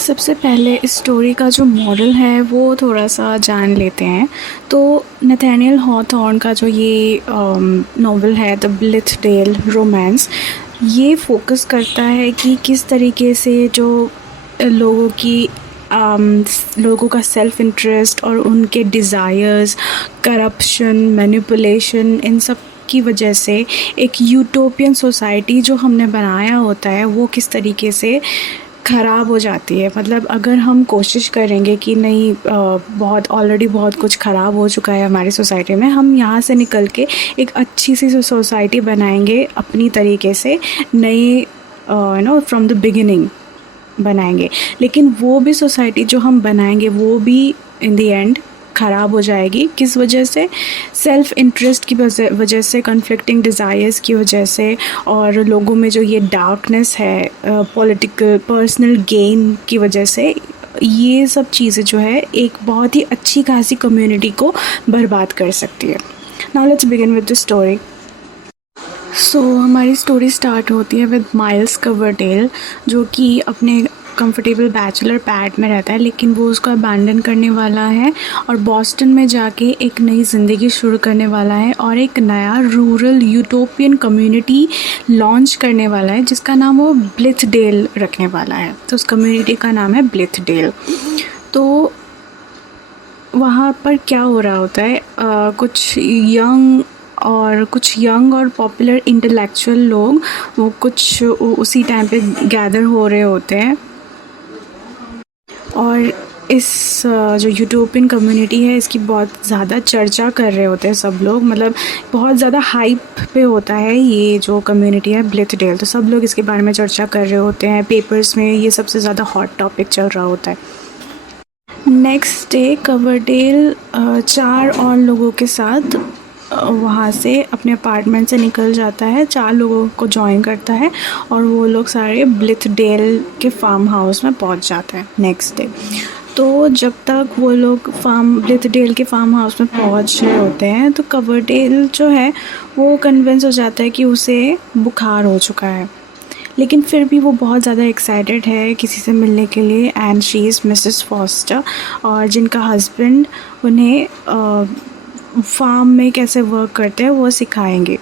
सबसे पहले इस स्टोरी का जो मॉरल है वो थोड़ा-सा जान लेते हैं। तो नथानियल हॉथॉर्न का जो ये नॉवल है द ब्लिथडेल रोमांस, ये फ़ोकस करता है कि किस तरीके से जो लोगों का सेल्फ़ इंटरेस्ट और उनके डिज़ायर्स, करप्शन, मैनिपुलेशन, इन सब की वजह से एक यूटोपियन सोसाइटी जो हमने बनाया होता है वो किस तरीके से ख़राब हो जाती है। मतलब अगर हम कोशिश करेंगे कि नहीं, ऑलरेडी बहुत कुछ ख़राब हो चुका है हमारी सोसाइटी में, हम यहाँ से निकल के एक अच्छी सी सोसाइटी बनाएंगे अपनी तरीके से, नई फ्रॉम द बिगिनिंग बनाएंगे। लेकिन वो भी सोसाइटी जो हम बनाएंगे वो भी इन द एंड ख़राब हो जाएगी। किस वजह से? सेल्फ़ इंटरेस्ट की वजह से, कॉन्फ्लिक्टिंग डिज़ायर्स की वजह से, और लोगों में जो ये डार्कनेस है पॉलिटिकल पर्सनल गेन की वजह से। ये सब चीज़ें जो है एक बहुत ही अच्छी खासी कम्युनिटी को बर्बाद कर सकती है। Now let's begin with the story. हमारी स्टोरी स्टार्ट होती है विद माइल्स कवरडेल, जो कि अपने कंफर्टेबल बैचलर पैड में रहता है, लेकिन वो उसको अबैंडन करने वाला है और बॉस्टन में जाके एक नई ज़िंदगी शुरू करने वाला है और एक नया रूरल यूटोपियन कम्युनिटी लॉन्च करने वाला है जिसका नाम वो ब्लिथडेल रखने वाला है। तो उस कम्युनिटी का नाम है ब्लिथडेल। तो वहाँ पर क्या हो रहा होता है, कुछ यंग और पॉपुलर इंटेलेक्चुअल लोग वो कुछ उसी टाइम पे गैदर हो रहे होते हैं, और इस जो यूटोपियन कम्युनिटी है इसकी बहुत ज़्यादा चर्चा कर रहे होते हैं सब लोग। मतलब बहुत ज़्यादा हाइप पे होता है ये जो कम्युनिटी है ब्लिथडेल, तो सब लोग इसके बारे में चर्चा कर रहे होते हैं, पेपर्स में ये सबसे ज़्यादा हॉट टॉपिक चल रहा होता है। नेक्स्ट डे कवरडेल 4 और लोगों के साथ वहाँ से अपने अपार्टमेंट से निकल जाता है, 4 लोगों को ज्वाइन करता है और वो लोग सारे ब्लिथडेल के फार्म हाउस में पहुँच जाते हैं नेक्स्ट डे। तो जब तक वो लोग ब्लिथडेल के फार्म हाउस में पहुँच रहे होते हैं तो कवरडेल जो है वो कन्विंस हो जाता है कि उसे बुखार हो चुका है, लेकिन फिर भी वो बहुत ज़्यादा एक्साइटेड है किसी से मिलने के लिए, and she is Mrs foster, और जिनका हस्बैंड उन्हें फार्म में कैसे वर्क करते हैं वो सिखाएंगे।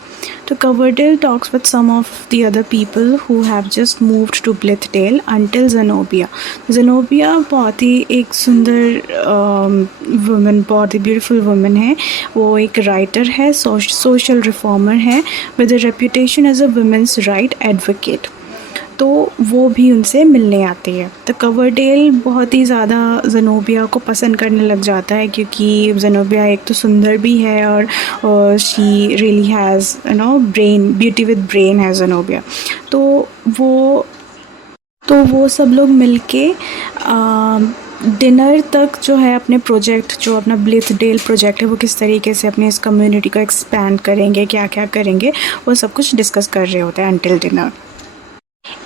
तो Coverdale talks with some of the other people who have just moved to Blithedale until Zenobia बहुत ही एक सुंदर वुमन, बहुत ही ब्यूटीफुल वुमन है। वो एक राइटर है, सोशल रिफॉर्मर है with a reputation as a women's right advocate. तो वो भी उनसे मिलने आती है। तो कवरडेल बहुत ही ज़्यादा ज़ेनोबिया को पसंद करने लग जाता है, क्योंकि ज़ेनोबिया एक तो सुंदर भी है और she really has brain, beauty with brain है ज़ेनोबिया। तो वो सब लोग मिलके डिनर तक जो है अपने प्रोजेक्ट, जो अपना ब्लिथडेल प्रोजेक्ट है वो किस तरीके से अपने इस कम्युनिटी को एक्सपैंड करेंगे, क्या क्या करेंगे, वो सब कुछ डिस्कस कर रहे होते हैं अंटिल डिनर।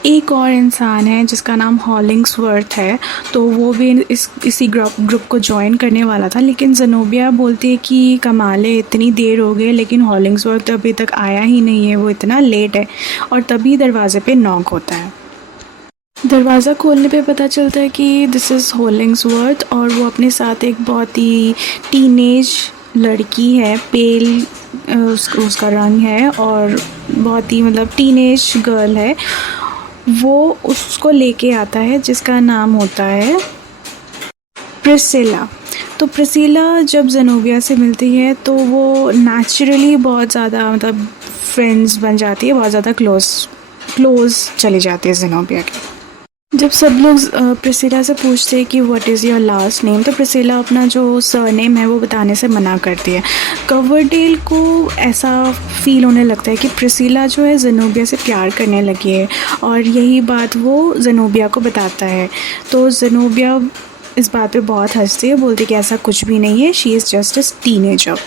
एक और इंसान है जिसका नाम हॉलिंग्सवर्थ है, तो वो भी इसी ग्रुप को ज्वाइन करने वाला था, लेकिन ज़ेनोबिया बोलती है कि कमाल है, इतनी देर हो गई लेकिन हॉलिंग्सवर्थ अभी तक आया ही नहीं है, वो इतना लेट है। और तभी दरवाज़े पे नॉक होता है। दरवाज़ा खोलने पे पता चलता है कि दिस इज़ हॉलिंग्सवर्थ, और वो अपने साथ एक बहुत ही टीनेज लड़की है, पेल उसका रंग है और बहुत ही मतलब टीनेज गर्ल है। वो उसको लेके आता है जिसका नाम होता है प्रिसिला। तो प्रिसिला जब ज़ेनोबिया से मिलती है तो वो नेचुरली बहुत ज़्यादा मतलब फ्रेंड्स बन जाती है, बहुत ज़्यादा क्लोज चली जाती है ज़ेनोबिया के। जब सब लोग प्रिसिला से पूछते हैं कि what is your last name, तो प्रिसिला अपना जो सरनेम है वो बताने से मना करती है। कवरडेल को ऐसा फील होने लगता है कि प्रिसिला जो है ज़ेनोबिया से प्यार करने लगी है, और यही बात वो ज़ेनोबिया को बताता है। तो ज़ेनोबिया इस बात पे बहुत हंसती है, बोलती है कि ऐसा कुछ भी नहीं है, she is just a teenager.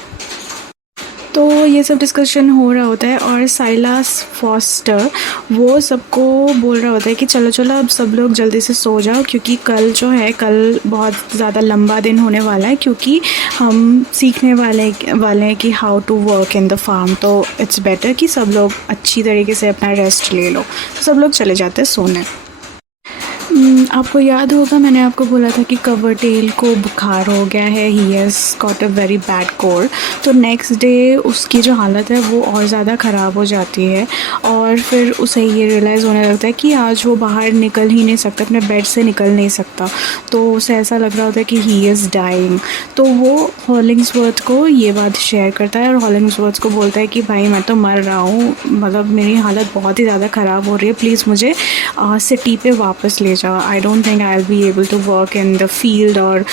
तो ये सब डिस्कशन हो रहा होता है और साइलास फॉस्टर वो सबको बोल रहा होता है कि चलो चलो अब सब लोग जल्दी से सो जाओ, क्योंकि कल बहुत ज़्यादा लंबा दिन होने वाला है, क्योंकि हम सीखने वाले हैं कि how to work in the farm. तो इट्स बेटर कि सब लोग अच्छी तरीके से अपना रेस्ट ले लो। तो सब लोग चले जाते हैं सोने। आपको याद होगा मैंने आपको बोला था कि कवरटेल को बुखार हो गया है, he has got a very bad cold. तो नेक्स्ट डे उसकी जो हालत है वो और ज़्यादा ख़राब हो जाती है और फिर उसे ये रियलाइज़ होने लगता है कि आज वो बाहर निकल ही नहीं सकता, अपने बेड से निकल नहीं सकता। तो उसे ऐसा लग रहा होता है कि ही इज़ डाइंग। तो वो हॉलिंग्सवर्थ को ये बात शेयर करता है और हॉलिंग्सवर्थ को बोलता है कि भाई मैं तो मर रहा हूँ, मतलब मेरी हालत बहुत ही ज़्यादा ख़राब हो रही है, प्लीज़ मुझे सिटी पे वापस ले जाओ। I don't think I will be able to work in the field और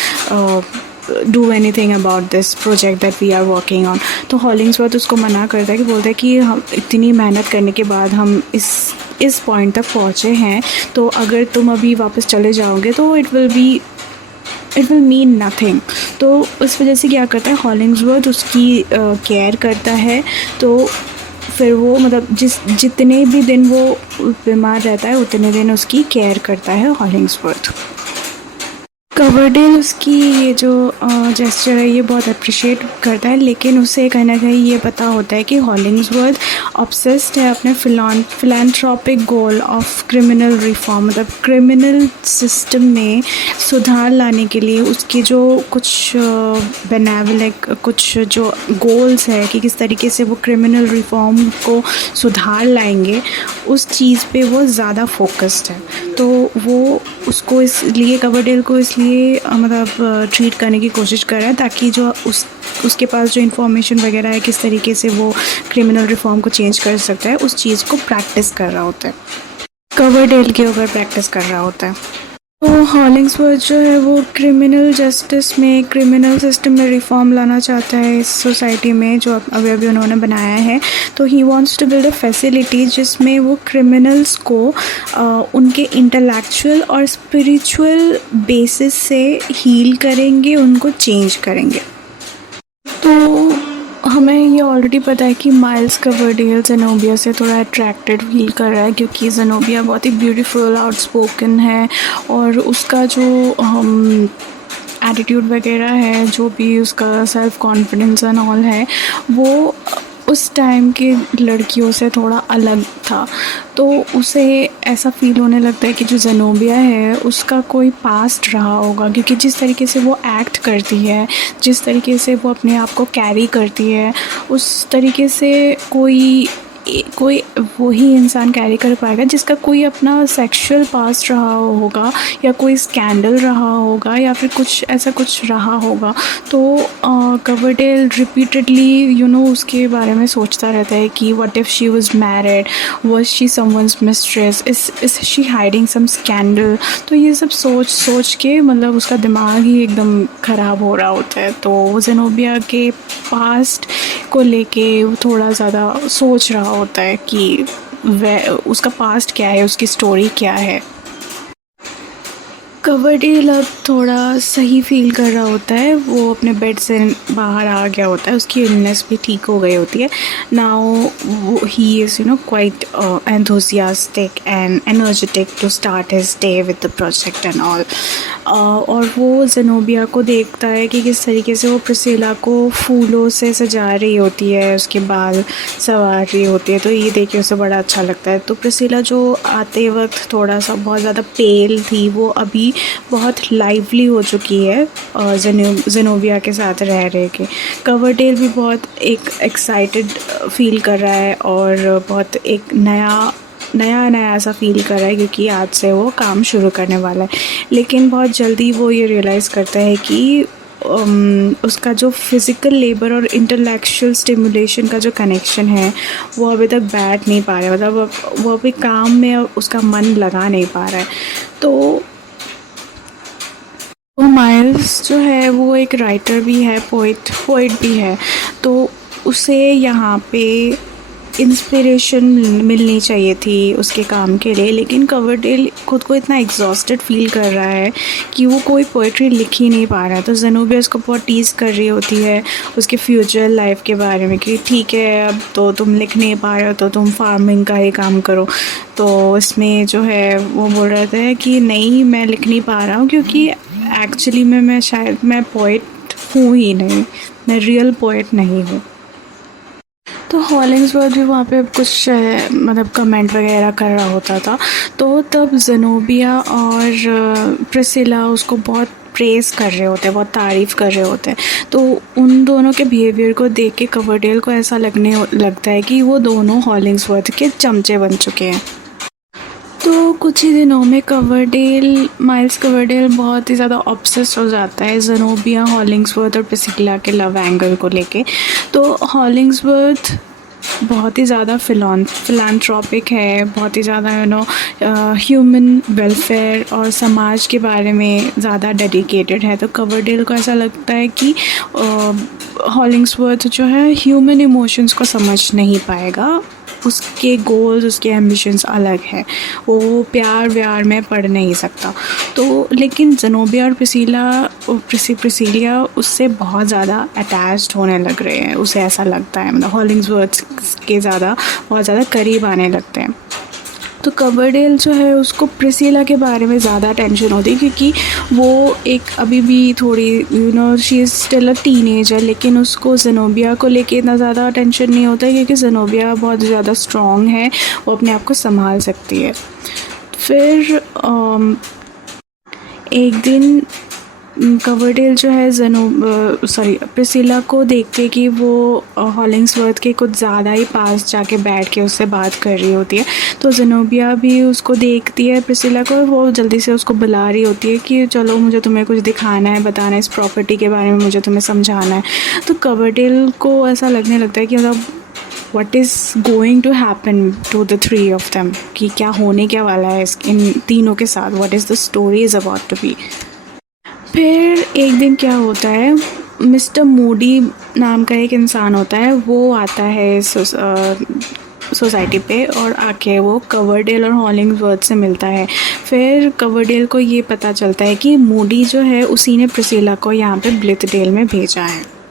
do anything about this project that we are working on. तो हॉलिंग्सवर्थ उसको मना करता है कि बोलता है कि हम इतनी मेहनत करने के बाद हम इस पॉइंट तक पहुँचे हैं, तो अगर तुम अभी वापस चले जाओगे तो इट विल मीन नथिंग। तो उस वजह से क्या करता है हॉलिंग्सवर्थ उसकी केयर करता है। तो फिर वो मतलब जितने भी दिन वो बीमार रहता है उतने दिन उसकी केयर करता है हॉलिंग्सवर्थ। कवरडेल उसकी ये जो जेस्चर है ये बहुत अप्रिशिएट करता है, लेकिन उसे कहीं ना कहीं ये पता होता है कि हॉलिंग्सवर्थ ऑब्सेस्ड है अपने philanthropic goal of criminal reform, मतलब क्रिमिनल सिस्टम में सुधार लाने के लिए उसके जो कुछ बेनेवलेंट कुछ जो गोल्स है कि किस तरीके से वो क्रिमिनल रिफॉर्म को सुधार लाएंगे, उस चीज़ पे वो ज़्यादा फोकस्ड है। तो वो उसको इसलिए कवरडेल को इसलिए मतलब ट्रीट करने की कोशिश कर रहा है ताकि जो उसके पास जो इन्फॉर्मेशन वगैरह है किस तरीके से वो क्रिमिनल रिफॉर्म को चेंज कर सकता है, उस चीज़ को प्रैक्टिस कर रहा होता है, कवरडेल के ऊपर प्रैक्टिस कर रहा होता है। तो हॉलिंग्सवर्थ जो है वो क्रिमिनल जस्टिस में, क्रिमिनल सिस्टम में रिफॉर्म लाना चाहता है इस सोसाइटी में जो अभी अभी उन्होंने बनाया है। तो he wants to build a facility जिसमें वो क्रिमिनल्स को उनके इंटेलेक्चुअल और स्पिरिचुअल बेसिस से हील करेंगे, उनको चेंज करेंगे। तो हमें ये ऑलरेडी पता है कि माइल्स कवरडेल ज़ेनोबिया से थोड़ा अट्रैक्टेड फील कर रहा है क्योंकि ज़ेनोबिया बहुत ही ब्यूटीफुल आउटस्पोकन है और उसका जो एटीट्यूड वगैरह है, जो भी उसका सेल्फ कॉन्फिडेंस एंड ऑल है, वो उस टाइम के लड़कियों से थोड़ा अलग था। तो उसे ऐसा फ़ील होने लगता है कि जो ज़ेनोबिया है उसका कोई पास्ट रहा होगा, क्योंकि जिस तरीके से वो एक्ट करती है, जिस तरीके से वो अपने आप को कैरी करती है, उस तरीके से कोई वही इंसान कैरी कर पाएगा जिसका कोई अपना सेक्सुअल पास्ट रहा होगा या कोई स्कैंडल रहा होगा या फिर कुछ ऐसा कुछ रहा होगा। तो कवरडेल रिपीटेडली उसके बारे में सोचता रहता है कि what if she was married, was she someone's mistress, is she hiding some scandal. तो ये सब सोच के मतलब उसका दिमाग ही एकदम ख़राब हो रहा होता है। तो वो ज़ेनोबिया के पास्ट को लेके थोड़ा ज़्यादा सोच रहा होता है कि वह उसका पास्ट क्या है, उसकी स्टोरी क्या है। कवरडेल अब थोड़ा सही फील कर रहा होता है, वो अपने बेड से बाहर आ गया होता है, उसकी इलनेस भी ठीक हो गई होती है। Now he is quite enthusiastic and energetic to start his day with the project and all. और वो ज़ेनोबिया को देखता है कि किस तरीके से वो प्रिसिला को फूलों से सजा रही होती है, उसके बाल संवार रही होती है, तो ये देख के उसे बड़ा अच्छा लगता है। तो प्रिसिला जो आते वक्त थोड़ा सा बहुत ज़्यादा पेल थी, वो अभी बहुत लाइवली हो चुकी है ज़ेनोबिया के साथ रह के। कवरडेल भी बहुत एक एक्साइटेड फील कर रहा है और बहुत एक नया सा फील कर रहा है क्योंकि आज से वो काम शुरू करने वाला है। लेकिन बहुत जल्दी वो ये रियलाइज़ करता है कि उसका जो फ़िज़िकल लेबर और इंटेलेक्चुअल स्टिमुलेशन का जो कनेक्शन है वो अभी तक बैठ नहीं पा रहा है, मतलब वो अभी काम में उसका मन लगा नहीं पा रहा है। तो माइल्स जो है वो एक राइटर भी है, पोइट भी है, तो उसे यहाँ पे इंस्पिरेशन मिलनी चाहिए थी उसके काम के लिए। लेकिन कवरडेल खुद को इतना एग्जॉस्टेड फील कर रहा है कि वो कोई पोइट्री लिख ही नहीं पा रहा है। तो ज़ेनोबिया उसको बहुत टीज़ कर रही होती है उसके फ्यूचर लाइफ के बारे में कि ठीक है अब तो तुम लिख नहीं पा रहे हो तो तुम फार्मिंग का ही काम करो। तो इसमें जो है वो बोल रहे थे कि नहीं मैं लिख नहीं पा रहा हूँ क्योंकि एक्चुअली में मैं पोइट हूँ ही नहीं, मैं रियल पोइट नहीं हूँ। तो हॉलिंग्सवर्थ भी वहाँ पे कुछ मतलब कमेंट वगैरह कर रहा होता था। तो तब ज़ेनोबिया और प्रिसिला उसको बहुत प्रेज़ कर रहे होते हैं, बहुत तारीफ़ कर रहे होते हैं। तो उन दोनों के बिहेवियर को देख के कवरडेल को ऐसा लगता है कि वो दोनों हॉलिंग्सवर्थ के चमचे बन चुके हैं। तो कुछ ही दिनों में माइल्स कवरडेल बहुत ही ज़्यादा ऑब्सेस हो जाता है ज़ेनोबिया, हॉलिंग्सवर्थ और प्रिसिला के लव एंगल को लेके। तो हॉलिंग्सवर्थ बहुत ही ज़्यादा फिलांथ्रोपिक है, बहुत ही ज़्यादा ह्यूमन वेलफेयर और समाज के बारे में ज़्यादा डेडिकेटेड है। तो कवरडेल को ऐसा लगता है कि हॉलिंग्सवर्थ जो है ह्यूमन इमोशंस को समझ नहीं पाएगा, उसके गोल्स, उसके एम्बिशंस अलग है, वो प्यार व्यार में पढ़ नहीं सकता। तो लेकिन ज़ेनोबिया और प्रिसिलिया उससे बहुत ज़्यादा अटैच्ड होने लग रहे हैं, उसे ऐसा लगता है, मतलब हॉलिंग्सवर्थ के बहुत ज़्यादा करीब आने लगते हैं। तो कवरडेल जो है उसको प्रिसिला के बारे में ज़्यादा टेंशन होती है, क्योंकि वो एक अभी भी थोड़ी she is still a teenager, लेकिन उसको ज़ेनोबिया को लेके इतना ज़्यादा टेंशन नहीं होता है, क्योंकि ज़ेनोबिया बहुत ज़्यादा स्ट्रॉन्ग है, वो अपने आप को संभाल सकती है। फिर एक दिन कवरडेल जो है प्रिसिला को देखते कि वो हॉलिंग्सवर्थ के कुछ ज़्यादा ही पास जाके बैठ के उससे बात कर रही होती है। तो ज़ेनोबिया भी उसको देखती है प्रिसिला को, वो जल्दी से उसको बुला रही होती है कि चलो मुझे तुम्हें कुछ दिखाना है, बताना है, इस प्रॉपर्टी के बारे में मुझे तुम्हें समझाना है। तो कवरडेल को ऐसा लगने लगता है कि मतलब what is going to happen to the three of them, कि क्या होने क्या वाला है इन तीनों के साथ, what is the story is about to be। फिर एक दिन क्या होता है, मिस्टर मूडी नाम का एक इंसान होता है, वो आता है सोसाइटी पे और आके वो कवरडेल और हॉलिंग्सवर्थ से मिलता है। फिर कवरडेल को ये पता चलता है कि मूडी जो है उसी ने प्रिसिला को यहाँ पे ब्लिथडेल में भेजा है।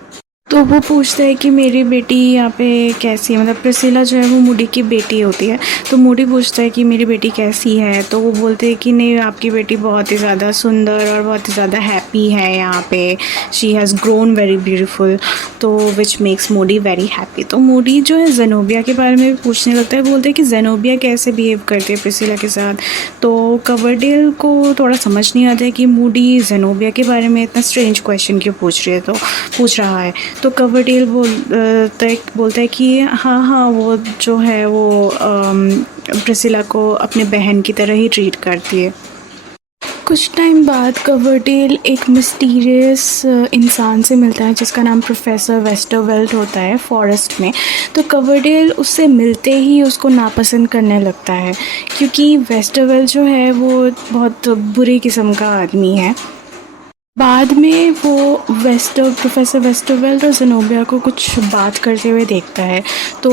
तो वो पूछता है कि मेरी बेटी यहाँ पे कैसी है, मतलब प्रिसिला जो है वो मूडी की बेटी होती है। तो मूडी पूछता है कि मेरी बेटी कैसी है, तो वो बोलते हैं कि नहीं, आपकी बेटी बहुत ही ज़्यादा सुंदर और बहुत ही ज़्यादा हैप्पी है यहाँ पे, she has grown very beautiful, तो which makes Moodie very happy. तो मूडी जो है ज़ेनोबिया के बारे में भी पूछने लगता है, बोलते हैं कि ज़ेनोबिया कैसे बिहेव करती है प्रिसिला के साथ। तो कवरडेल को थोड़ा समझ नहीं आता है कि मूडी ज़ेनोबिया के बारे में इतना स्ट्रेंज क्वेश्चन क्यों पूछ रहा है। तो कवरडेल बोलता है कि हाँ वो जो है वो प्रिसिला को अपने बहन की तरह ही ट्रीट करती है। कुछ टाइम बाद कवरडेल एक मिस्टीरियस इंसान से मिलता है जिसका नाम प्रोफेसर वेस्टरवेल्ट होता है फॉरेस्ट में। तो कवरडेल उससे मिलते ही उसको नापसंद करने लगता है, क्योंकि वेस्टरवेल्ट जो है वो बहुत बुरे किस्म का आदमी है। बाद में वो प्रोफेसर वेस्टरवेल्ट और ज़ेनोबिया को कुछ बात करते हुए देखता है। तो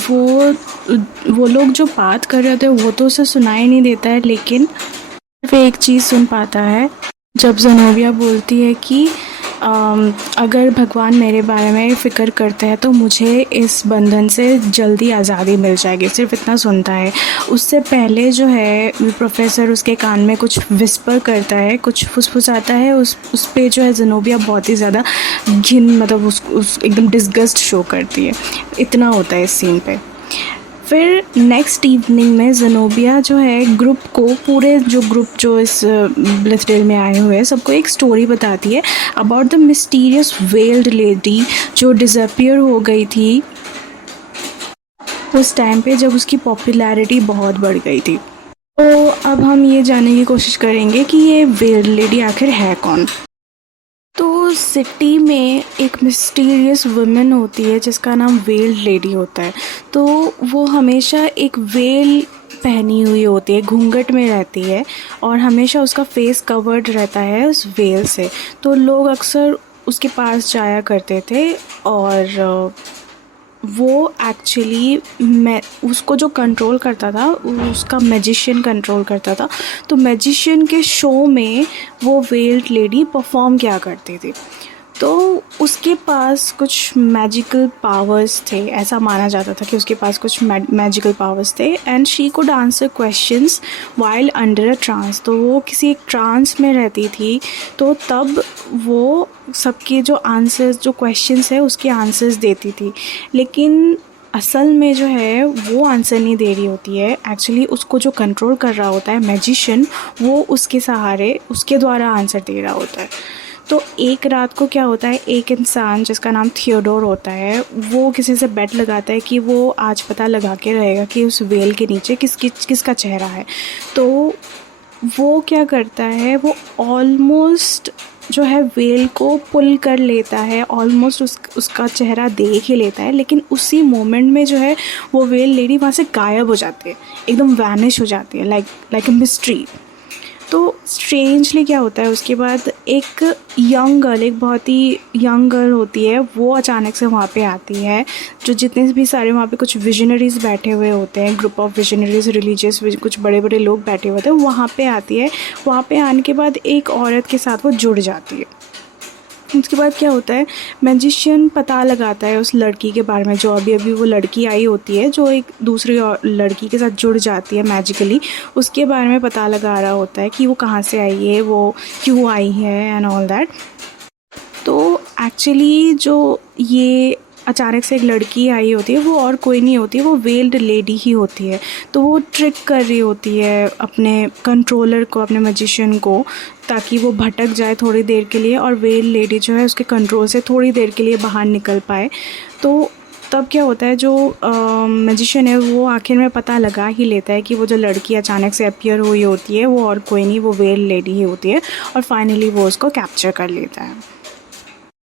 वो लोग जो बात कर रहे होते हैं वो तो उसे सुनाई नहीं देता है, लेकिन सिर्फ एक चीज़ सुन पाता है, जब ज़ेनोबिया बोलती है कि अगर भगवान मेरे बारे में फ़िक्र करते हैं तो मुझे इस बंधन से जल्दी आज़ादी मिल जाएगी। सिर्फ इतना सुनता है। उससे पहले जो है प्रोफेसर उसके कान में कुछ विस्पर करता है, कुछ फुसफुसाता है, उस पे जो है ज़ेनोबिया बहुत ही ज़्यादा मतलब उस एकदम डिस्गस्ट शो करती है। इतना होता है इस सीन पे। फिर नेक्स्ट इवनिंग में ज़ेनोबिया जो है पूरे ग्रुप जो इस ब्लिथडेल में आए हुए हैं सबको एक स्टोरी बताती है about the mysterious weld lady जो डिसअपियर हो गई थी उस टाइम पे जब उसकी पॉपुलैरिटी बहुत बढ़ गई थी। तो अब हम ये जानने की कोशिश करेंगे कि ये वेल्ड लेडी आखिर है कौन। तो सिटी में एक मिस्टीरियस वुमेन होती है जिसका नाम वेल्ड लेडी होता है। तो वो हमेशा एक वेल पहनी हुई होती है, घूंघट में रहती है और हमेशा उसका फेस कवर्ड रहता है उस वेल से। तो लोग अक्सर उसके पास जाया करते थे और वो एक्चुअली उसको जो कंट्रोल करता था उसका मैजिशियन कंट्रोल करता था। तो मैजिशियन के शो में वो वेल्ड लेडी परफॉर्म किया करती थी। तो उसके पास कुछ मैजिकल पावर्स थे, ऐसा माना जाता था कि उसके पास कुछ मैजिकल पावर्स थे and she could answer questions while under a trance. तो वो किसी एक ट्रांस में रहती थी, तो तब वो सबके जो क्वेश्चंस है उसके आंसर्स देती थी। लेकिन असल में जो है वो आंसर नहीं दे रही होती है, एक्चुअली उसको जो कंट्रोल कर रहा होता है मैजिशियन, वो उसके सहारे उसके द्वारा आंसर दे रहा होता है। तो एक रात को क्या होता है, एक इंसान जिसका नाम थियोडोर होता है, वो किसी से बेट लगाता है कि वो आज पता लगा के रहेगा कि उस वेल के नीचे किसका चेहरा है। तो वो क्या करता है, वो ऑलमोस्ट जो है वेल को पुल कर लेता है, ऑलमोस्ट उसका चेहरा देख ही लेता है, लेकिन उसी मोमेंट में जो है वो वेल लेडी वहाँ से गायब हो जाती है, एकदम वैनिश हो जाती है, लाइक अ मिस्ट्री। तो स्ट्रेंजली क्या होता है, उसके बाद एक यंग गर्ल, एक बहुत ही यंग गर्ल होती है, वो अचानक से वहाँ पे आती है। जो जितने भी सारे वहाँ पे कुछ विजनरीज बैठे हुए होते हैं, ग्रुप ऑफ विजनरीज, रिलीजियस कुछ बड़े बड़े लोग बैठे हुए होते हैं, वहाँ पे आती है। वहाँ पे आने के बाद एक औरत के साथ वो जुड़ जाती है। उसके बाद क्या होता है, मैजिशियन पता लगाता है उस लड़की के बारे में, जो अभी वो लड़की आई होती है, जो एक दूसरी लड़की के साथ जुड़ जाती है मैजिकली, उसके बारे में पता लगा रहा होता है कि वो कहाँ से आई है, वो क्यों आई है एंड ऑल दैट। तो एक्चुअली जो ये अचानक से एक लड़की आई होती है, वो और कोई नहीं होती है, वो वेल्ड लेडी ही होती है। तो वो ट्रिक कर रही होती है अपने कंट्रोलर को, अपने मैजिशियन को, ताकि वो भटक जाए थोड़ी देर के लिए और वेल्ड लेडी जो है उसके कंट्रोल से थोड़ी देर के लिए बाहर निकल पाए। तो तब क्या होता है, जो मैजिशियन है वो आखिर में पता लगा ही लेता है कि वो जो लड़की अचानक से अपीयर हुई होती है वो और कोई नहीं, वो वेल्ड लेडी ही होती है, और फाइनली वो उसको कैप्चर कर लेता है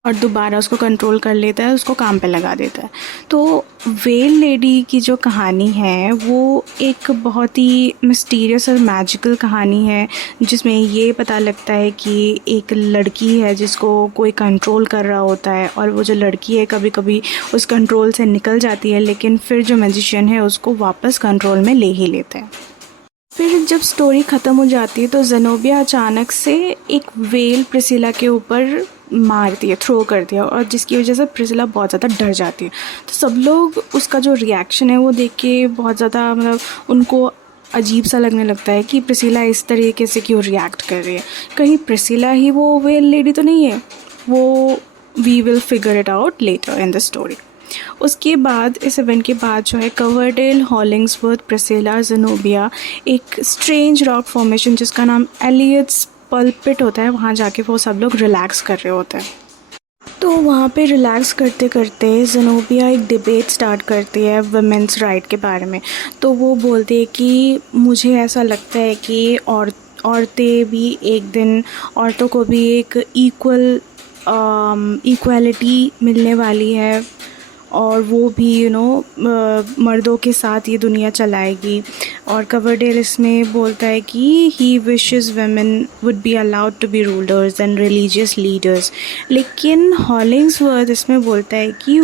और दोबारा उसको कंट्रोल कर लेता है, उसको काम पे लगा देता है। तो वेल लेडी की जो कहानी है वो एक बहुत ही मिस्टीरियस और मैजिकल कहानी है, जिसमें ये पता लगता है कि एक लड़की है जिसको कोई कंट्रोल कर रहा होता है, और वो जो लड़की है कभी कभी उस कंट्रोल से निकल जाती है, लेकिन फिर जो मैजिशियन है उसको वापस कंट्रोल में ले ही लेता है। फिर जब स्टोरी ख़त्म हो जाती है तो ज़ेनोबिया अचानक से एक वेल प्रिसिला के ऊपर मारती है, थ्रो कर दिया, और जिसकी वजह से प्रिसिला बहुत ज़्यादा डर जाती है। तो सब लोग उसका जो रिएक्शन है वो देख के बहुत ज़्यादा, मतलब उनको अजीब सा लगने लगता है कि प्रिसिला इस तरीके से क्यों रिएक्ट कर रही है, कहीं प्रिसिला ही वो वेल लेडी तो नहीं है। वो we will figure it out later in the story. उसके बाद इस इवेंट के बाद जो है कवरडेल, हॉलिंग्सवर्थ, प्रिसिला, ज़ेनोबिया एक स्ट्रेंज रॉक फॉर्मेशन जिसका नाम एलियट्स पल्पिट होता है, वहाँ जाके वो सब लोग रिलैक्स कर रहे होते हैं। तो वहाँ पे रिलैक्स करते करते ज़ेनोबिया एक डिबेट स्टार्ट करती है वुमेंस राइट के बारे में। तो वो बोलती है कि मुझे ऐसा लगता है कि औरतें भी एक दिन, औरतों को भी एक इक्वालिटी मिलने वाली है, और वो भी मर्दों के साथ ये दुनिया चलाएगी। और कवरडेल इसमें बोलता है कि he wishes women would be allowed to be rulers and religious leaders. लेकिन हॉलिंग्सवर्थ इसमें बोलता है कि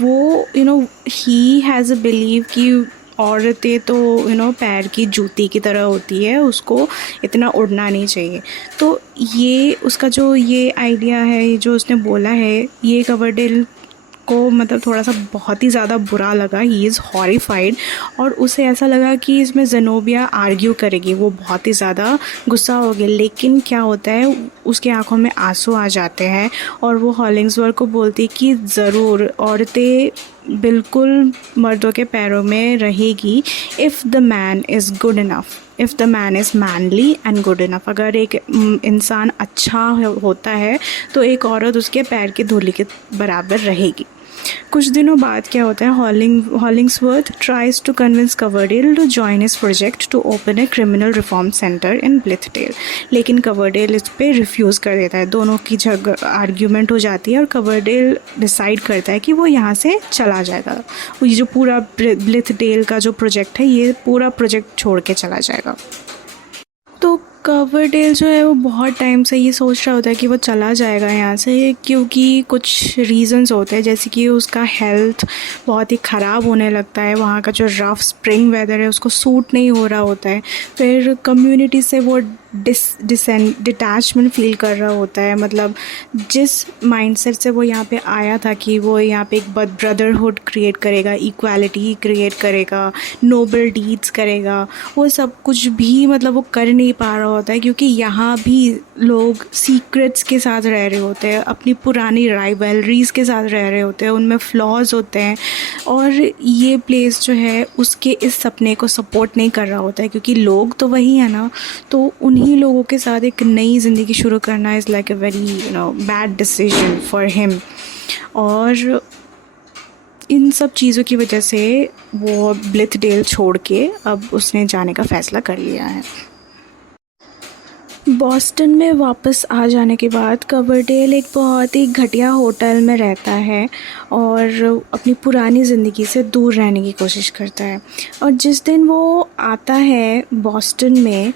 वो ही हैज़ अ बिलीव कि औरतें तो पैर की जूती की तरह होती है, उसको इतना उड़ना नहीं चाहिए। तो ये उसका जो ये आइडिया है, जो उसने बोला है, ये कवरडेल को मतलब थोड़ा सा बहुत ही ज़्यादा बुरा लगा। ही इज़ हॉरिफाइड, और उसे ऐसा लगा कि इसमें ज़ेनोबिया आर्ग्यू करेगी, वो बहुत ही ज़्यादा गुस्सा हो गया। लेकिन क्या होता है, उसके आंखों में आंसू आ जाते हैं, और वो हॉलिंग्सवर्थ को बोलती कि ज़रूर औरतें बिल्कुल मर्दों के पैरों में रहेगी, if the man is good enough, if the man is manly and good enough. अगर एक इंसान अच्छा होता है तो एक औरत उसके पैर की धूली के बराबर रहेगी। कुछ दिनों बाद क्या होता है, Hollingsworth tries to convince Coverdale to join his project to open a criminal reform centre in Blithedale. लेकिन कवरडेल इस पर रिफ्यूज़ कर देता है। दोनों की आर्ग्यूमेंट हो जाती है, और कवरडेल डिसाइड करता है कि वो यहाँ से चला जाएगा। ये जो पूरा ब्लिथडेल का जो प्रोजेक्ट है, ये पूरा प्रोजेक्ट छोड़ के चला जाएगा। तो कवरडेल जो है वो बहुत टाइम से ये सोच रहा होता है कि वो चला जाएगा यहाँ से, क्योंकि कुछ रीज़न्स होते हैं, जैसे कि उसका हेल्थ बहुत ही ख़राब होने लगता है, वहाँ का जो रफ़ स्प्रिंग वेदर है उसको सूट नहीं हो रहा होता है। फिर कम्युनिटी से वो डिटैचमेंट फ़ील कर रहा होता है। मतलब जिस माइंडसेट से वो यहाँ पे आया था कि वो यहाँ पे एक ब्रदरहुड क्रिएट करेगा, इक्वालिटी क्रिएट करेगा, नोबल डीड्स करेगा, वो सब कुछ भी मतलब वो कर नहीं पा रहा होता है, क्योंकि यहाँ भी लोग सीक्रेट्स के साथ रह रहे होते हैं, अपनी पुरानी राइवलरीज़ के साथ रह रहे होते हैं, उनमें फ्लॉज होते हैं, और ये प्लेस जो है उसके इस सपने को सपोर्ट नहीं कर रहा होता है, क्योंकि लोग तो वही है ना। तो उन्हीं लोगों के साथ एक नई ज़िंदगी शुरू करना is like a very bad decision for him. और इन सब चीज़ों की वजह से वो ब्लिथडेल छोड़ के अब उसने जाने का फ़ैसला कर लिया है। बॉस्टन में वापस आ जाने के बाद कवरडेल एक बहुत ही घटिया होटल में रहता है और अपनी पुरानी ज़िंदगी से दूर रहने की कोशिश करता है। और जिस दिन वो आता है बॉस्टन में,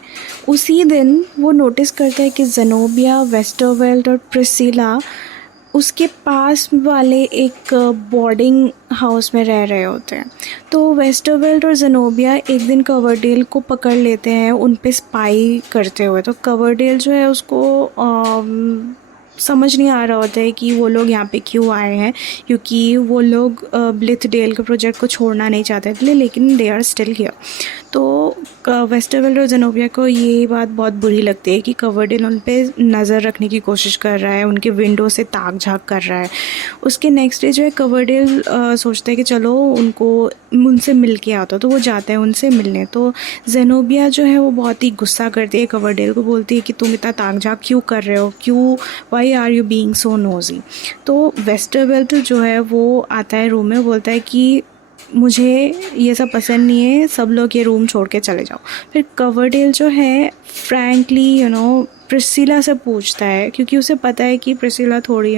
उसी दिन वो नोटिस करता है कि ज़ेनोबिया, वेस्टरवेल्ड और प्रिसिला उसके पास वाले एक बोर्डिंग हाउस में रह रहे होते हैं। तो वेस्टरवेल्ड और ज़ेनोबिया एक दिन कवरडेल को पकड़ लेते हैं उन पे स्पाई करते हुए। तो कवरडेल जो है उसको समझ नहीं आ रहा होता है कि वो लोग यहाँ पे क्यों आए हैं, क्योंकि वो लोग ब्लिथडेल के प्रोजेक्ट को छोड़ना नहीं चाहते थे, लेकिन दे आर स्टिल हियर। तो वेस्टरवेल्ड और ज़ेनोबिया को ये बात बहुत बुरी लगती है कि कवरडेल उन पे नज़र रखने की कोशिश कर रहा है, उनके विंडो से ताक झाँक कर रहा है। उसके नेक्स्ट डे जो है कवरडेल सोचता है कि चलो उनसे मिल के आता, तो वो जाता है उनसे मिलने। तो ज़ेनोबिया जो है वो बहुत ही गुस्सा करती है, कवरडेल को बोलती है कि तुम इतना ताक झाँक क्यों कर रहे हो, क्यों, why are you being so nosy. तो वेस्टरवेल्ड जो है वो आता है रूम में, बोलता है कि मुझे ये सब पसंद नहीं है, सब लोग ये रूम छोड़ के चले जाओ। फिर कवरडेल जो है फ्रैंकली प्रिसिला से पूछता है, क्योंकि उसे पता है कि प्रिसिला थोड़ी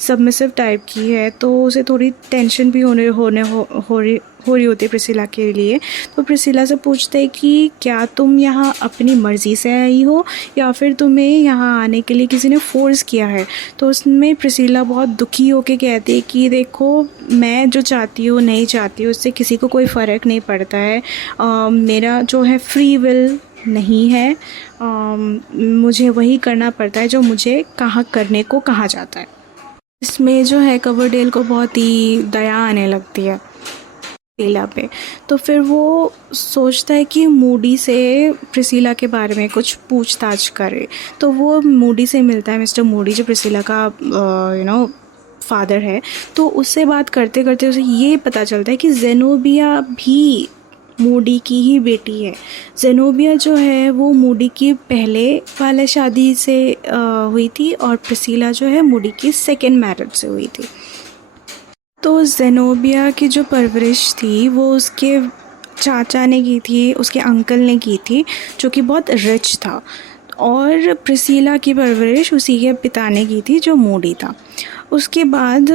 सबमिसिव टाइप की है, तो उसे थोड़ी टेंशन भी हो रही होती है प्रिसिला के लिए। तो प्रिसिला से पूछते हैं कि क्या तुम यहाँ अपनी मर्ज़ी से आई हो या फिर तुम्हें यहाँ आने के लिए किसी ने फ़ोर्स किया है। तो उसमें प्रिसिला बहुत दुखी होकर कहती है कि देखो, मैं जो चाहती हूँ नहीं चाहती हूँ, उससे किसी को कोई फ़र्क नहीं पड़ता है। मेरा जो है फ्री विल नहीं है, मुझे वही करना पड़ता है जो मुझे करने को कहा जाता है। इसमें जो है कवरडेल को बहुत ही दया आने लगती है प्रिसिला पे। तो फिर वो सोचता है कि मूडी से प्रिसिला के बारे में कुछ पूछताछ करे। तो वो मूडी से मिलता है, मिस्टर मूडी जो प्रिसिला का फादर है। तो उससे बात करते करते उसे ये पता चलता है कि ज़ेनोबिया भी मूडी की ही बेटी है। ज़ेनोबिया जो है वो मूडी की पहले वाले शादी से हुई थी, और प्रिसिला जो है मूडी की सेकेंड मैरिज से हुई थी। तो ज़ेनोबिया की जो परवरिश थी वो उसके चाचा ने की थी, उसके अंकल ने की थी, जो कि बहुत रिच था। और प्रिसिला की परवरिश उसी के पिता ने की थी, जो मूडी था। उसके बाद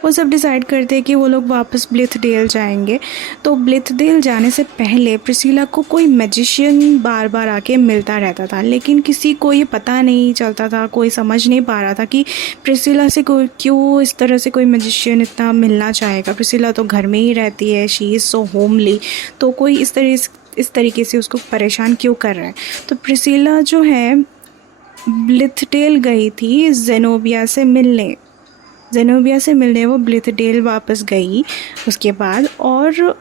वो सब डिसाइड करते हैं कि वो लोग वापस ब्लिथडेल जाएंगे। तो ब्लिथडेल जाने से पहले प्रिसिला को कोई मैजिशियन बार बार आके मिलता रहता था, लेकिन किसी को ये पता नहीं चलता था, कोई समझ नहीं पा रहा था कि प्रिसिला से क्यों इस तरह से कोई मैजिशियन इतना मिलना चाहेगा। प्रिसिला तो घर में ही रहती है, शी इज़ सो होमली, तो कोई इस तरीके से उसको परेशान क्यों कर रहा है। तो प्रिसिला जो है ब्लिथडेल गई थी ज़ेनोबिया से मिलने वो ब्लिथडेल वापस गई उसके बाद। और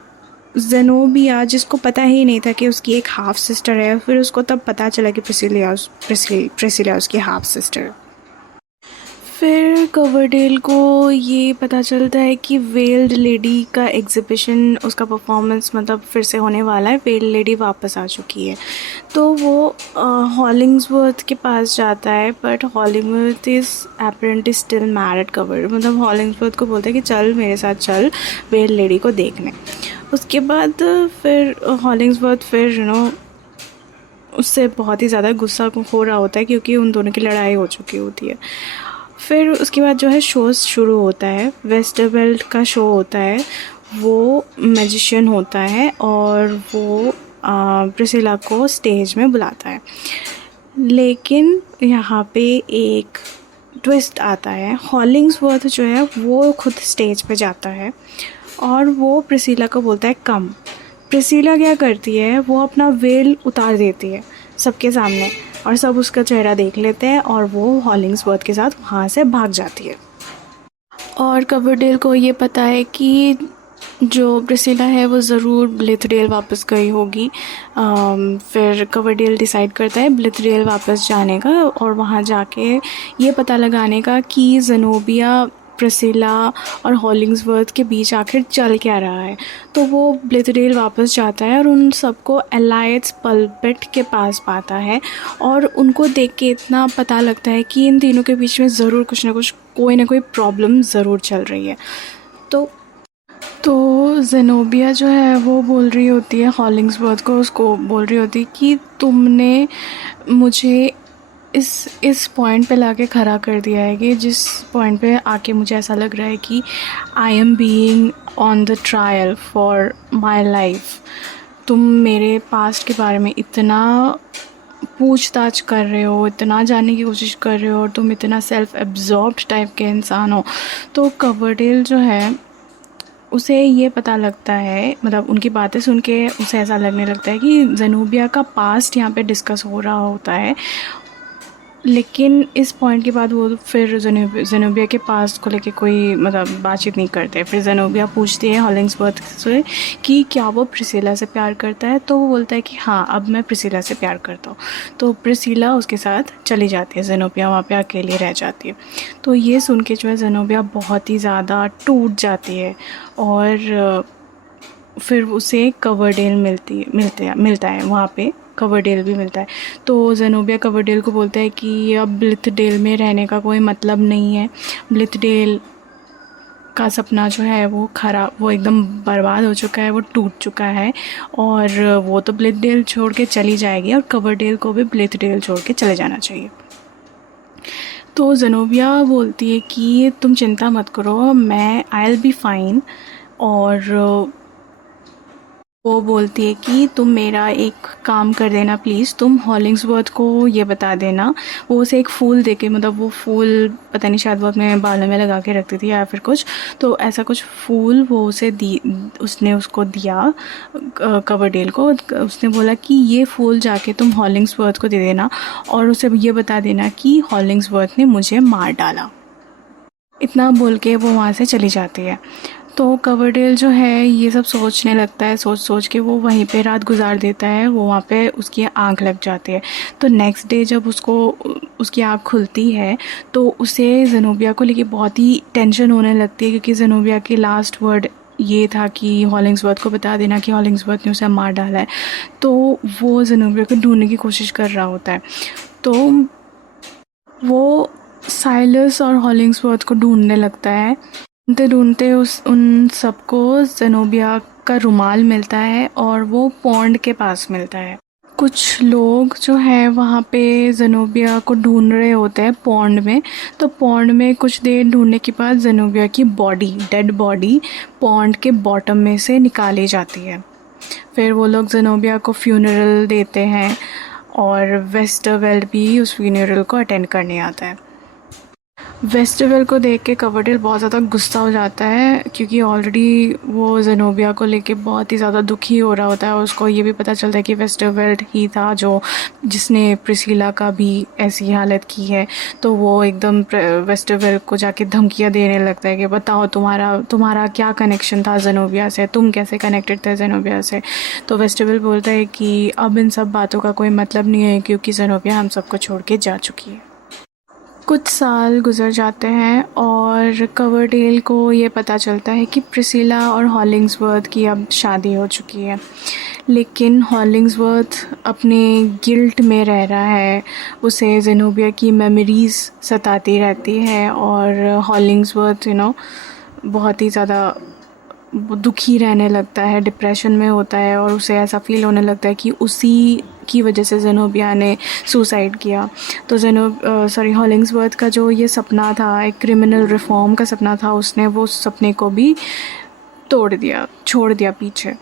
ज़ेनोबिया, जिसको पता ही नहीं था कि उसकी एक हाफ़ सिस्टर है, फिर उसको तब पता चला कि प्रिसिला उसकी हाफ़ सिस्टर। फिर कवरडेल को ये पता चलता है कि वेल्ड लेडी का एग्ज़िबिशन, उसका परफॉर्मेंस मतलब फिर से होने वाला है, वेल्ड लेडी वापस आ चुकी है। तो वो हॉलिंग्सवर्थ के पास जाता है, but Hollingsworth is apparently still married Cover, मतलब हॉलिंग्सवर्थ को बोलता है कि चल मेरे साथ चल वेल्ड लेडी को देखने। उसके बाद फिर हॉलिंग्सवर्थ फिर उससे बहुत ही ज़्यादा गुस्सा हो रहा होता है, क्योंकि उन दोनों की लड़ाई हो चुकी होती है। फिर उसके बाद जो है शो शुरू होता है, वेस्टरवेल्ड का शो होता है। वो मैजिशियन होता है और वो प्रिसिला को स्टेज में बुलाता है, लेकिन यहाँ पे एक ट्विस्ट आता है। हॉलिंग्सवर्थ जो है वो खुद स्टेज पे जाता है और वो प्रिसिला को बोलता है कम। प्रिसिला क्या करती है, वो अपना वेल उतार देती है सबके सामने और सब उसका चेहरा देख लेते हैं और वो हॉलिंग्सवर्थ के साथ वहाँ से भाग जाती है। और कवरडेल को ये पता है कि जो प्रिसिला है वो ज़रूर ब्लिथडेल वापस गई होगी। फिर कवरडेल डिसाइड करता है ब्लिथडेल वापस जाने का और वहाँ जाके ये पता लगाने का कि ज़ेनोबिया, प्रिसिला और हॉलिंग्सवर्थ के बीच आखिर चल क्या रहा है। तो वो ब्लिथडेल वापस जाता है और उन सबको एलाइट्स पल्पिट के पास पाता है और उनको देख के इतना पता लगता है कि इन तीनों के बीच में ज़रूर कुछ ना कुछ, कोई ना कोई प्रॉब्लम ज़रूर चल रही है। तो ज़ेनोबिया जो है वो बोल रही होती है हॉलिंग्सवर्थ को, उसको बोल रही होती है कि तुमने मुझे इस पॉइंट पे लाके खड़ा कर दिया है कि जिस पॉइंट पे आके मुझे ऐसा लग रहा है कि I am being on the trial for my life. तुम मेरे पास्ट के बारे में इतना पूछताछ कर रहे हो, इतना जानने की कोशिश कर रहे हो और तुम इतना सेल्फ एब्जॉर्ब्ड टाइप के इंसान हो। तो कवरडेल जो है उसे ये पता लगता है, मतलब उनकी बातें सुन के उसे ऐसा लगने लगता है कि ज़ेनोबिया का पास्ट यहाँ पे डिस्कस हो रहा होता है। लेकिन इस पॉइंट के बाद वो फिर ज़ेनोबिया के पास्ट को लेके कोई मतलब बातचीत नहीं करते। फिर ज़ेनोबिया पूछती है हॉलिंग्सवर्थ से कि क्या वो प्रिसिला से प्यार करता है, तो वो बोलता है कि हाँ, अब मैं प्रिसिला से प्यार करता हूँ। तो प्रिसिला उसके साथ चली जाती है, ज़ेनोबिया वहाँ पे अकेली रह जाती है। तो ये सुन के जो है ज़ेनोबिया बहुत ही ज़्यादा टूट जाती है और फिर उसे कवरडेल मिलता है वहाँ पे कवरडेल भी मिलता है। तो ज़ेनोबिया कवरडेल को बोलता है कि अब ब्लिथडेल में रहने का कोई मतलब नहीं है, ब्लिथडेल का सपना जो है वो वो एकदम बर्बाद हो चुका है, वो टूट चुका है और वो तो ब्लिथडेल छोड़ के चली जाएगी और कवरडेल को भी ब्लिथडेल छोड़ के चले जाना चाहिए। तो ज़ेनोबिया बोलती है कि तुम चिंता मत करो, मैं आई विल बी फाइन। और वो बोलती है कि तुम मेरा एक काम कर देना प्लीज़, तुम हॉलिंग्सवर्थ को ये बता देना। वो उसे एक फूल देके, मतलब वो फूल पता नहीं शायद वो अपने बालों में लगा के रखती थी या फिर कुछ, तो ऐसा कुछ फूल वो उसने उसको दिया कवरडेल को। उसने बोला कि ये फूल जाके तुम हॉलिंग्सवर्थ को दे देना और उसे ये बता देना कि हॉलिंग्सवर्थ ने मुझे मार डाला। इतना बोल के वो वहाँ से चली जाती है। तो कवरडेल जो है ये सब सोचने लगता है, सोच के वो वहीं पे रात गुजार देता है। वो वहाँ पे उसकी आँख लग जाती है। तो नेक्स्ट डे जब उसकी आँख खुलती है तो उसे ज़ेनोबिया को लेके बहुत ही टेंशन होने लगती है, क्योंकि ज़ेनोबिया के लास्ट वर्ड ये था कि हॉलिंग्सवर्थ को बता देना कि हॉलिंग्सवर्थ ने उसे मार डाला है। तो वो ज़ेनोबिया को ढूंढने की कोशिश कर रहा होता है। तो वो साइलस और हॉलिंग्सवर्थ को ढूंढने लगता है। ढूंढते ढूंढते उन सबको ज़ेनोबिया का रुमाल मिलता है और वो पॉन्ड के पास मिलता है। कुछ लोग जो हैं वहाँ पे ज़ेनोबिया को ढूंढ रहे होते हैं पॉन्ड में। तो पॉन्ड में कुछ देर ढूंढने के बाद ज़ेनोबिया की डेड बॉडी पॉन्ड के बॉटम में से निकाली जाती है। फिर वो लोग ज़ेनोबिया को फ्यूनरल देते हैं और वेस्टरवेल्ड भी उस फ्यूनरल को अटेंड करने आता है। वेस्टरवेल को देख के कवरडेल बहुत ज़्यादा गुस्सा हो जाता है, क्योंकि ऑलरेडी वो ज़ेनोबिया को लेके बहुत ही ज़्यादा दुखी हो रहा होता है। उसको ये भी पता चलता है कि वेस्टरवेल ही था जिसने प्रिसिला का भी ऐसी हालत की है। तो वो एकदम वेस्टरवेल को जाके धमकियाँ देने लगता है कि बताओ तुम्हारा क्या कनेक्शन था ज़ेनोबिया से, तुम कैसे कनेक्टेड थे ज़ेनोबिया से। तो वेस्टरवेल बोलता है कि अब इन सब बातों का कोई मतलब नहीं है, क्योंकि ज़ेनोबिया हम सबको छोड़ के जा चुकी है। कुछ साल गुजर जाते हैं और कवरडेल को ये पता चलता है कि प्रिसिला और हॉलिंग्सवर्थ की अब शादी हो चुकी है। लेकिन हॉलिंग्सवर्थ अपने गिल्ट में रह रहा है, उसे ज़ेनोबिया की मेमोरीज़ सताती रहती है और हॉलिंग्सवर्थ बहुत ही ज़्यादा दुखी रहने लगता है, डिप्रेशन में होता है और उसे ऐसा फील होने लगता है कि उसी की वजह से ज़ेनोबिया ने सुसाइड किया। तो हॉलिंग्सवर्थ का जो ये सपना था, एक क्रिमिनल रिफॉर्म का सपना था, उसने वो सपने को भी छोड़ दिया पीछे।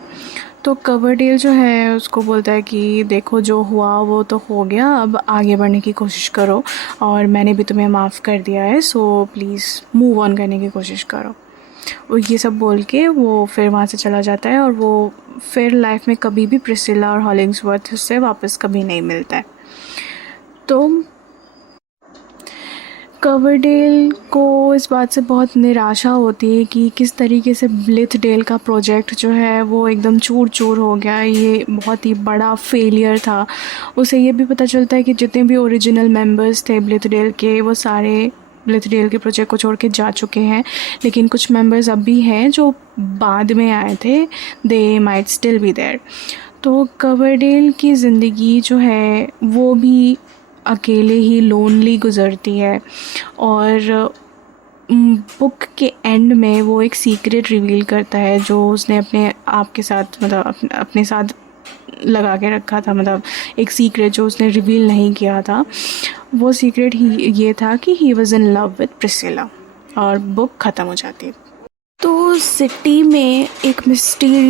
तो कवरडेल जो है उसको बोलता है कि देखो जो हुआ वो तो हो गया, अब आगे बढ़ने की कोशिश करो और मैंने भी तुम्हें माफ़ कर दिया है, सो प्लीज़ मूव ऑन करने की कोशिश करो। वो ये सब बोल के वो फिर वहाँ से चला जाता है और वो फिर लाइफ में कभी भी प्रिसिला और हॉलिंग्सवर्थ से वापस कभी नहीं मिलता है। तो कवरडेल को इस बात से बहुत निराशा होती है कि किस तरीके से ब्लिथडेल का प्रोजेक्ट जो है वो एकदम चूर-चूर हो गया, ये बहुत ही बड़ा फेलियर था। उसे ये भी पता चलता है कि जितने भी ओरिजिनल मेंबर्स थे ब्लिथडेल के, वो सारे ब्लिथडेल के प्रोजेक्ट को छोड़ के जा चुके हैं, लेकिन कुछ मेंबर्स अब भी हैं जो बाद में आए थे, they might still be there. तो कवरडेल की ज़िंदगी जो है वो भी अकेले ही लोनली गुज़रती है और बुक के एंड में वो एक सीक्रेट रिवील करता है जो उसने अपने आप के साथ मतलब अपने साथ लगा के रखा था, मतलब एक सीक्रेट जो उसने रिवील नहीं किया था। वो सीक्रेट ही ये था कि he was in love with Priscilla और बुक ख़त्म हो जाती। तो सिटी में एक मिस्टीरियस